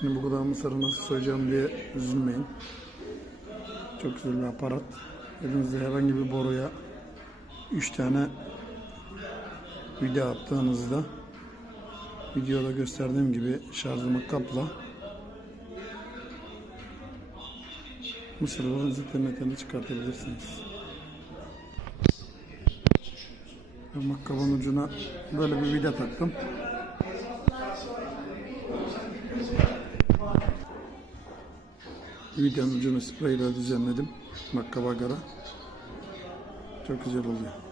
Şimdi bu kadar mısırı nasıl soyacağım diye üzülmeyin. Çok güzel bir aparat. Elinizde herhangi bir boruya 3 tane vida attığınızda videoda gösterdiğim gibi şarjlı kapla mısırların zıtlarını çıkartabilirsiniz. Makkabın ucuna böyle bir vida taktım. Vidanın ucunu spreyle düzenledim makkaba göre. Çok güzel oluyor.